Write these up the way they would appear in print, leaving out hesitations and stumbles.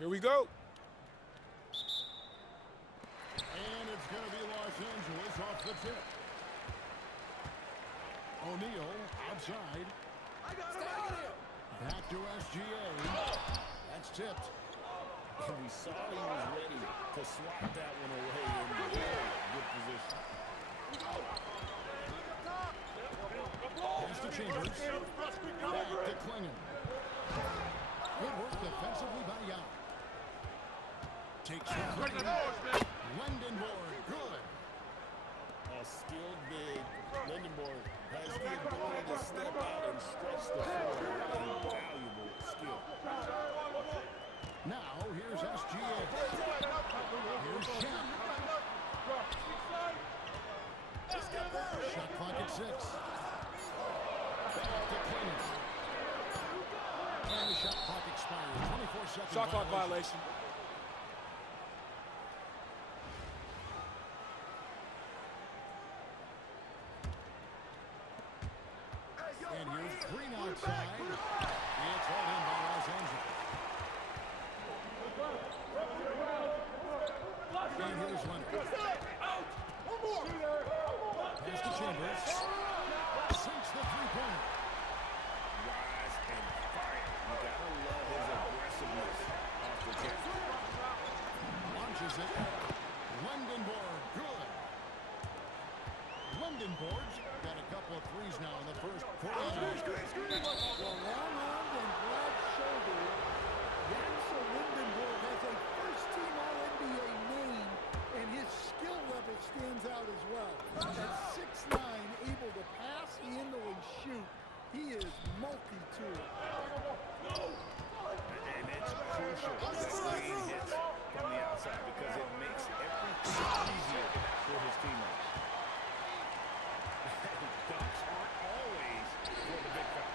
Here we go. And it's going to be Los Angeles off the tip. O'Neal outside. Back to SGA. That's tipped. And we saw he was ready to swat that one away in very good position. Pass to Chambers. Back to Klingon. Good work defensively by Young. Takes the three. Lindenborg, good. A skilled big Lindenborg has the ability to step out and stretch the floor. Invaluable skill. Now, here's SGA. Here's Shaq. Shot clock at 6. Back to Klingon. And the shot clock expires. 24 seconds. Shot clock violation. And here's Green outside. It's all in by Los Angeles. And here's Leonard. Pass to Chambers. Sinks the three-pointer. Rise and fire. You gotta love his aggressiveness off the tip. Launches it. Lindenborg, good. Lindenborg's got a couple of threes now in the first quarter. Well, long-armed and broad shouldered, Axel Lindenborg has a first-team All-NBA name, and his skill level stands out as well. At 6'9", able to pass, handle, and shoot, he is multi-tool. And it's crucial that Green hits from the outside because it makes everything easier for his teammates. Dunks aren't always for the big fella.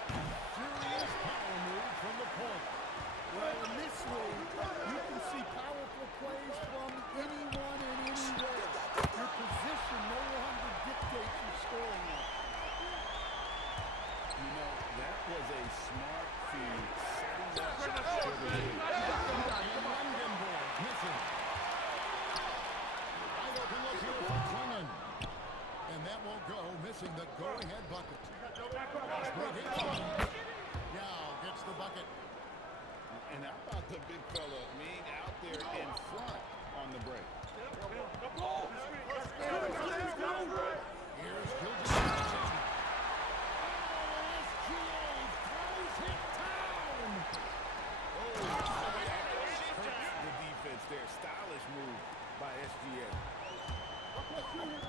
Furious power move from the point. Well, in this league, you can see powerful plays from anyone and anywhere. Your position no longer dictates your scoring rate. You know, that was a smart feed setting up for the lead. And Lindenborg missing. Wide open look here for Klingon. And that won't go, missing the go-ahead bucket. Now gets the bucket. And how about the big fella being out there in front on the break? Here's Gilgeous-Alexander. SGA throws it down. Hurts the defense there. Stylish move by SGA.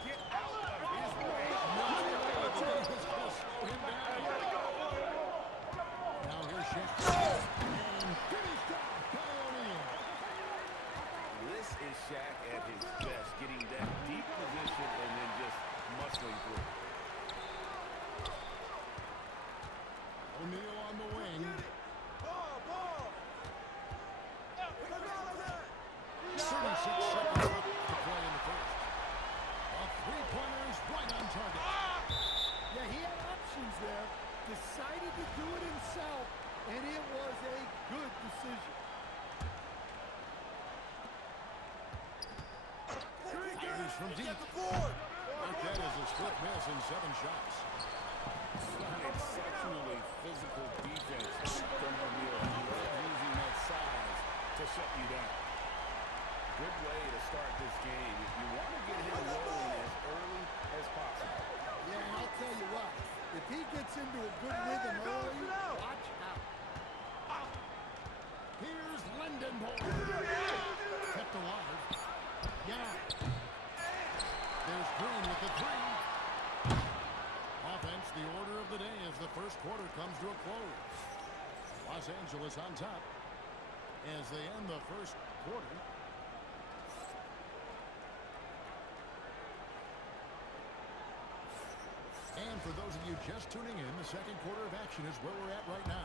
Get out of his way. Now here's Shaq. And finished off by O'Neal. This is Shaq at his best, getting that deep position and then just muscling through. O'Neal on the wing. 36 seconds left to play in the first. A three-pointer is right on target. Yeah, he had options there. Decided to do it himself, and it was a good decision. Fires from deep. That is a split miss in 7 shots. An exceptionally physical defense from O'Neal. Using that size to shut you down. Good way to start this game. If you want to get him rolling as early as possible. Yeah, and I'll tell you what, if he gets into a good rhythm early, watch out. Here's Lindenborg. Kept alive. Yeah. There's Green with the three. Offense, the order of the day as the first quarter comes to a close. Los Angeles on top as they end the first quarter. And for those of you just tuning in, the second quarter of action is where we're at right now.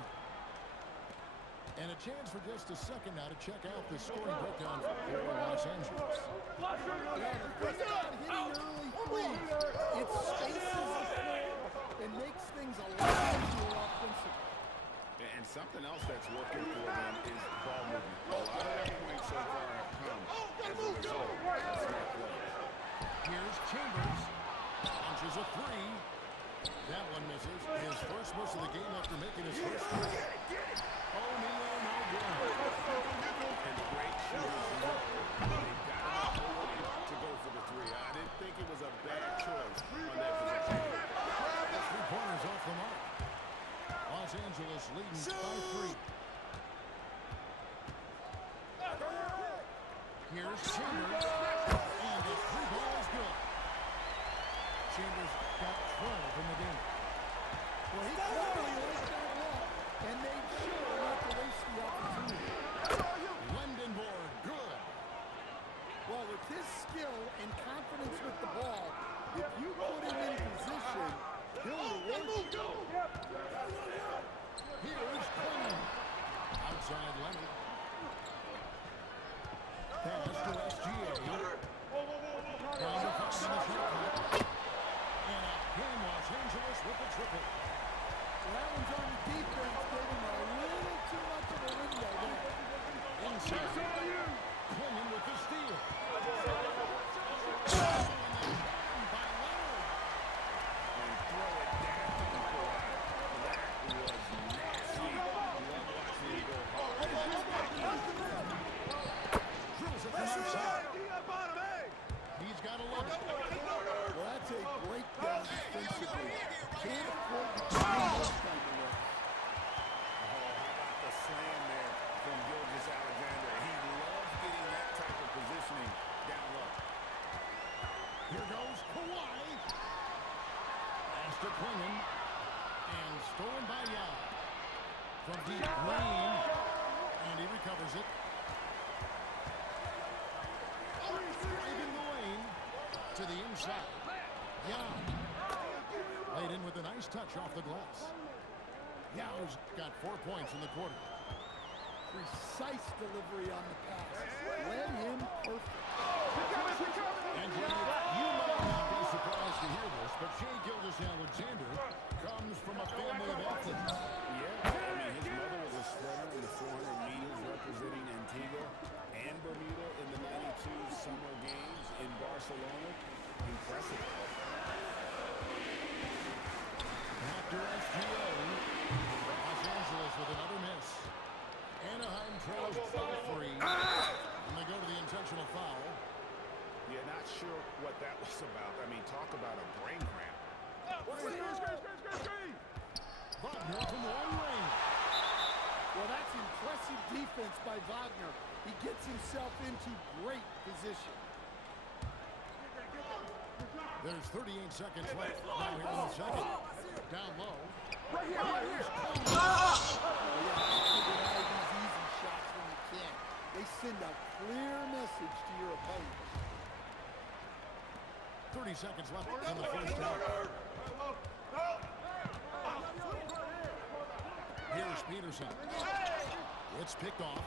And a chance for just a second now to check out the scoring breakdown for Los Angeles. Yeah, the thing about hitting early threes, it spaces the floor and makes things a lot easier offensively. And something else that's working for them is ball movement. A lot of result. That's smart play. Here's Chambers. Launches a three. That one misses. His first miss of the game after making his first three. O'Neal, no good. And great shooters know they've got enough ability to go for the three. I didn't think it was a bad choice on that position. Three-pointers off the mark. Los Angeles leading by 3. Here's Chambers. And the three ball is good. Chambers got 12 in the game. Well, he clearly liked that look and made sure not to waste the opportunity. Lindenborg, good. Well, with his skill and confidence with the ball, if you put him in position, he'll reward you. Here's Clingan. Outside Leonard. Pass to SGA. Down to 5 in the shot clock. And again, Los Angeles with the triple. Well, that one's on the defense, gave him a little too much of a window there. Inside. Clingan with the steal. By Leonard. And throw it down. That was nasty. Love watching him go hard. Drills it from outside. He's got 11. Well, that's a breakdown defensively. Can't afford to do those kind of looks. Oh, how about the slam there from Gilgeous-Alexander? He loves getting that type of positioning down low. Here goes Kawhi. Pass to Clingan. And stolen by Young. From deep lane. And he recovers it. Driving the lane to the inside. Young. Laid in with a nice touch off the glass. Yow's got 4 points in the quarter. Precise delivery on the pass. Led him perfect. And you might not be surprised to hear this, but Shai Gilgeous-Alexander comes from a family of athletes. Yeah, I mean, his mother was a sprinter in the 400 meters representing Antigua and Bermuda in the 92 Summer Games in Barcelona. Impressive. After SGA, Los Angeles with another miss. Anaheim trails 12-3. And they go to the intentional foul. Yeah, not sure what that was about. I mean, talk about a brain cramp. Wagner from long range. Well, that's impressive defense by Wagner. He gets himself into great position. There's 38 seconds left. Now here in the second. Down low. Right here. Yeah, you deny these easy shots when you can. They send a clear message to your opponent. 30 seconds left in the first half. Here's Peterson. It's picked off.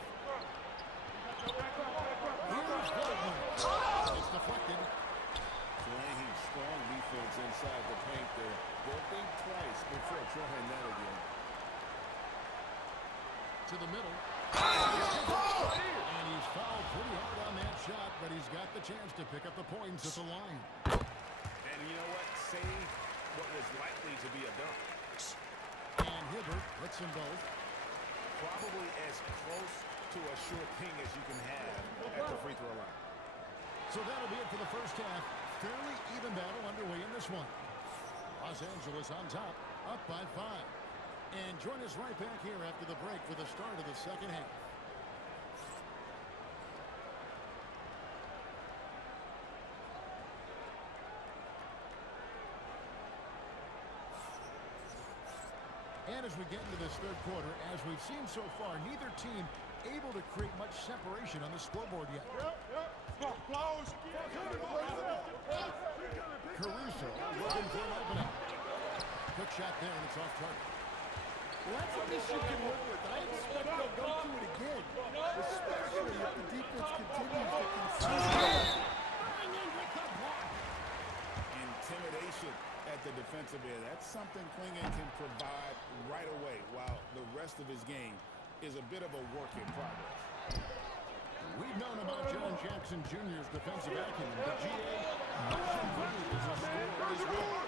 Here's Wagner. It's deflected. Playing strong defense inside the paint there. They'll think twice before trying that again. To the middle. And he's fouled pretty hard on that shot, but he's got the chance to pick up the points at the line. And you know what? Save what was likely to be a dunk. And Hibbert hits them both. Probably as close to a sure thing as you can have at the free throw line. So that'll be it for the first half. Fairly even battle underway in this one. Los Angeles on top, up by 5. And join us right back here after the break for the start of the second half. And as we get into this third quarter, as we've seen so far, neither team able to create much separation on the scoreboard yet. Caruso looking for an opening. Quick shot there, and it's off target. Well, that's a miss you can live with. I expect they'll go to it again, especially if the defense continues to concede. Intimidation at the defensive end. That's something Clingan can provide right away, while the rest of his game is a bit of a work in progress. We've known about Jaren Jackson Jr.'s defensive acumen, but GA, Marshall Falk is a scorer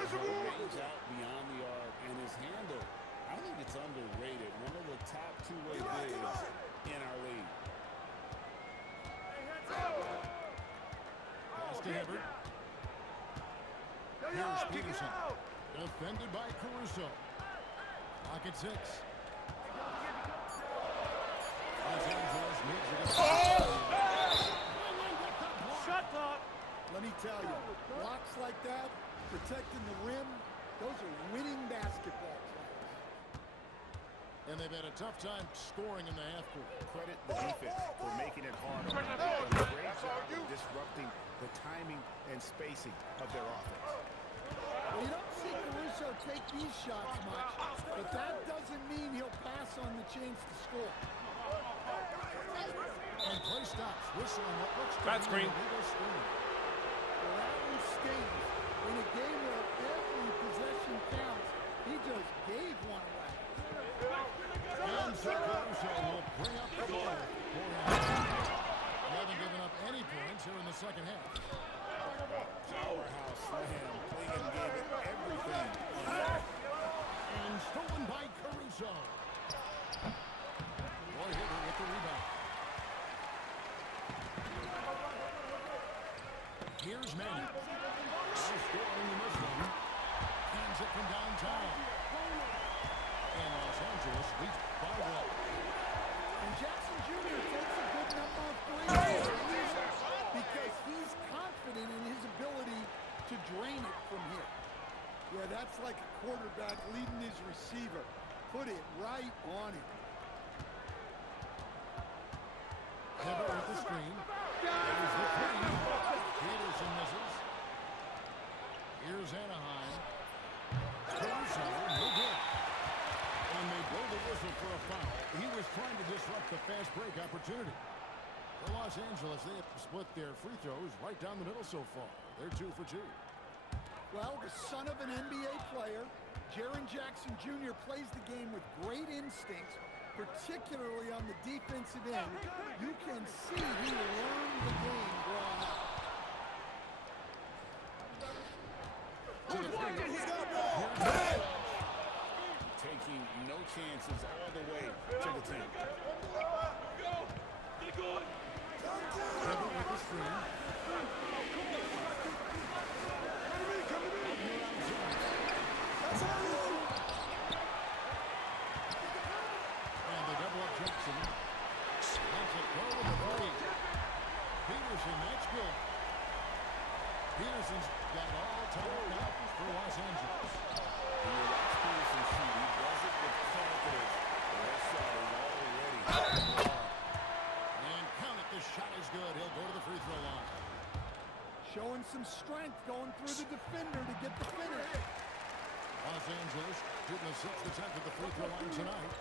as well. Range out beyond the arc, and his handle, I think it's underrated. One of the top two-way bigs in our league. Pass to Hibbert. Here's Peterson. Defended by Caruso. Pocket 6. Los Angeles needs to get Shot clock. Let me tell you, blocks like that, protecting the rim, those are winning basketball plays. And they've had a tough time scoring in the half court. Credit the defense for making it hard on them. They've done a great job of disrupting the timing and spacing of their offense. Well, you don't see Caruso take these shots much, but that doesn't mean he'll pass on the chance to score. And play stops. Whistling what looks to Bad be screen. an illegal screen. Well, that one stings. In a game where every possession counts, he just gave one away. And so Caruso will bring up the ball for him. They haven't given up any points here in the second half. Powerhouse slam. Cleveland gave it everything. And stolen by Caruso. Roy Hibbert with the rebound. Here's Manning. No scoring in this one. Hands it from downtown. And Los Angeles leads by 1. And Jackson Jr. takes a good number of threes because he's confident in his ability to drain it from here. Yeah, that's like a quarterback leading his receiver. Put it right on him. Hibbert with the screen. There's the three. Peterson misses. Here's Anaheim. Caruso, no good. And they blow the whistle for a foul. He was trying to disrupt the fast break opportunity. For Los Angeles, they have split their free throws right down the middle so far. They're 2 for 2. Well, the son of an NBA player, Jaren Jackson Jr. plays the game with great instincts, particularly on the defensive end. You can see he learned the game growing up. Taking no chances all the way to the 10. Hibbert with the screen. And they double up Jackson. Lets it go with the three. Peterson, that's good. Peterson's got it all tied up for Los Angeles. When you watch Peterson shoot, he does it with confidence. That shot is already And count it, the shot is good. He'll go to the free throw line. Showing some strength going through the defender to get the finish. Los Angeles shooting the 6th attempt at the free throw line tonight.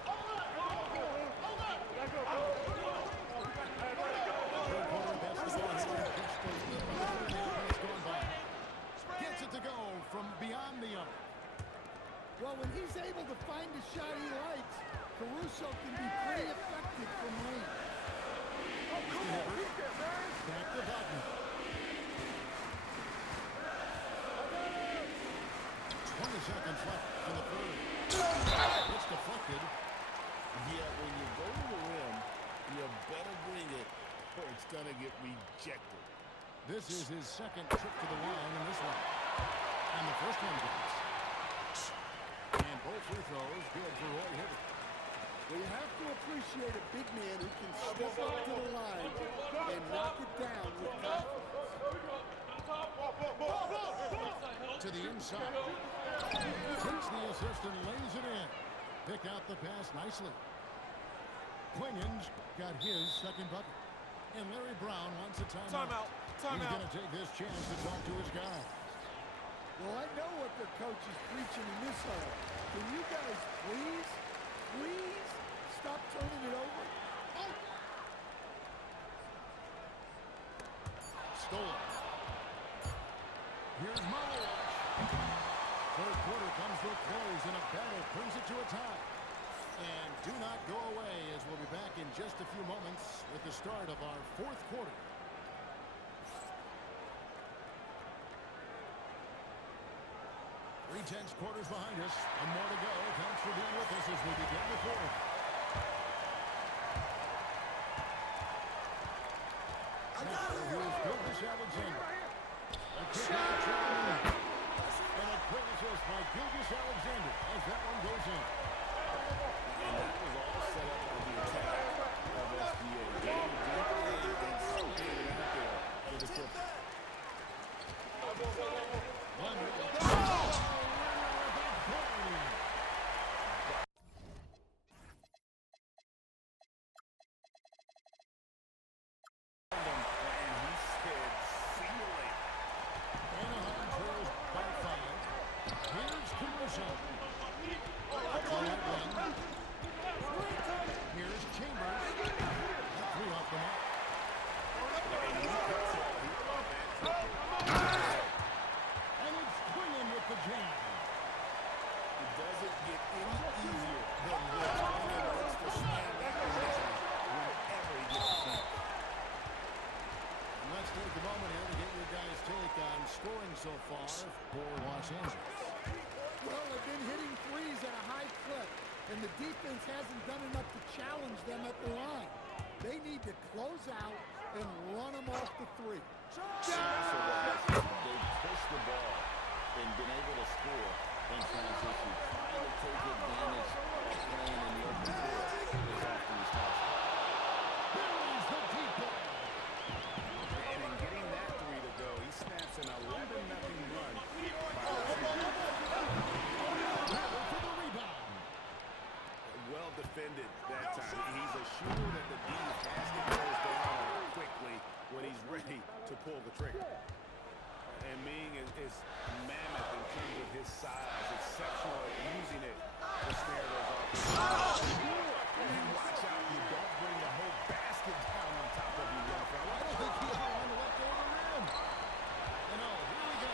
Third quarter basketball here. Just gone by. Gets it to go from beyond the arc. Well, when he's able to find a shot he likes, Caruso can be pretty effective from range. Back to Button. 20 seconds left in the third. It's deflected. Yeah, when you go to the rim, you better bring it or it's going to get rejected. This is his second trip to the line in this one. And the first one goes. And both free throws good for Roy Hibbert. Well, you have to appreciate a big man who can step up to the line and knock it down with confidence. To the inside. Takes the assist and lays it in. Picked out the pass nicely. Quinion's got his second bucket. And Larry Brown wants a timeout. He's going to take this chance to talk to his guy. Well, I know what the coach is preaching in this hole. Can you guys please stop turning it over? Stolen. Here's Miles. Third quarter comes to a close, and a battle brings it to a tie. And do not go away, as we'll be back in just a few moments with the start of our fourth quarter. Three tense quarters behind us, and more to go. Thanks for being with us as we begin the fourth. Here's Gilgeous Alexander. A kick out to Trinity. And a quick assist by Gilgeous Alexander as that one goes in. And that was all set up on the attack of SGA. Getting deep in and soaking it out there for the fifth. Here's Chambers. Three off the mark. And it's Quinn with the jam. It doesn't get any easier than this. Quinn looks to slam that position whenever he gets a chance. And let's take a moment here to get your guys' take on scoring so far for Los Angeles. Well, they've been hitting threes at a high clip, and the defense hasn't done enough to challenge them at the line. They need to close out and run them off the three. They pushed the ball and been able to score in transition, trying to take advantage of playing in the open floor as often as possible. Here's the deep ball. And in getting that three to go, he snaps an 11-0 run. Well defended that time. He's a shooter that the D has to close down quickly when he's ready to pull the trigger. And Ming is mammoth in terms of his size, exceptional at using it to snare those offenses. And watch out, you don't bring the whole basket down on top of you, young fella. I don't think he's going to let go of the rim. And oh, here we go.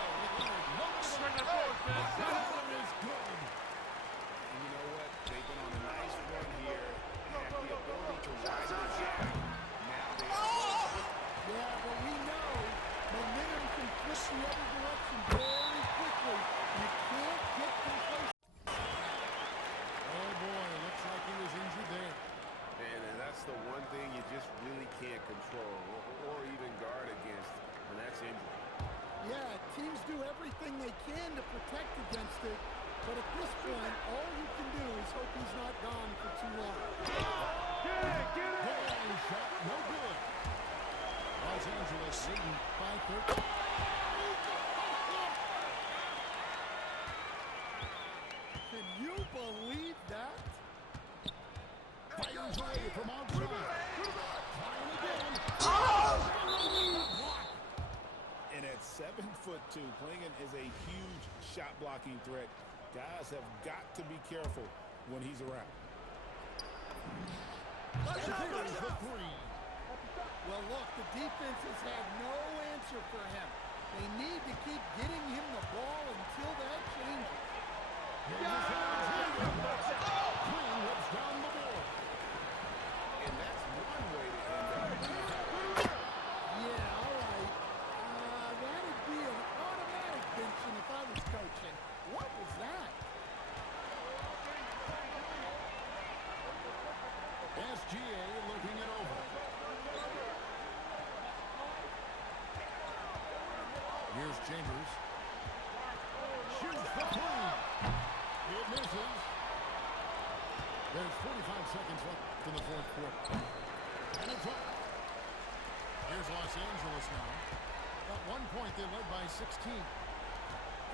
That one is good. And you know what? They've been on a nice run here, have the ability to rise the gap. Now they are. Yeah, but we know momentum can flip the other direction very quickly. You can't get complacent. Oh, boy, looks like he was injured there. And that's the one thing you just really can't control or even guard against, and that's injury. Yeah, teams do everything they can to protect against it, but at this point, all you can do is hope he's not gone for too long. Shot, no good. Los Angeles leading by 13. Can you believe that? Fires away from outside. Trying again. And at 7'2", Klingon is a huge shot-blocking threat. Guys have got to be careful when he's around. And there's the three. Well, look, the defense has had no answer for him. They need to keep getting him the ball until that changes. Quinn whips down the board. And that's one way to end up. Yeah, all right. That'd be an automatic benching if I was coaching. What was that? SGA looking it over. Here's Chambers. Shoots the three. It misses. There's 45 seconds left in the fourth quarter. And it's up. Here's Los Angeles now. At one point, they led by 16.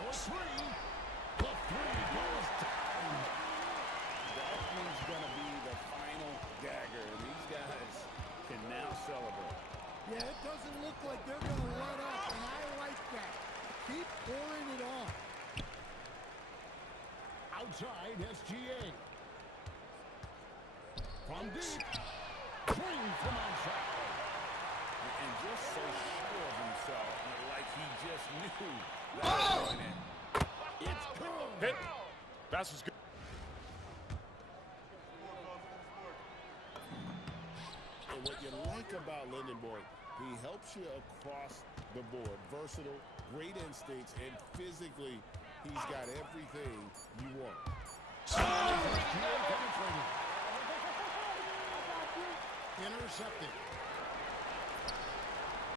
For three. The three goes down. That one's going to be the final dagger, and these guys can now celebrate. Yeah, it doesn't look like they're going to let up, and I like that. Keep pouring it on. Outside, SGA. From deep. Three from outside. And just so sure of himself, like he just knew that was going in. It's good. Hit. Pass was good. what you like about Lindenborg, he helps you across the board. Versatile, great instincts, and physically, he's got everything you want. Intercepted.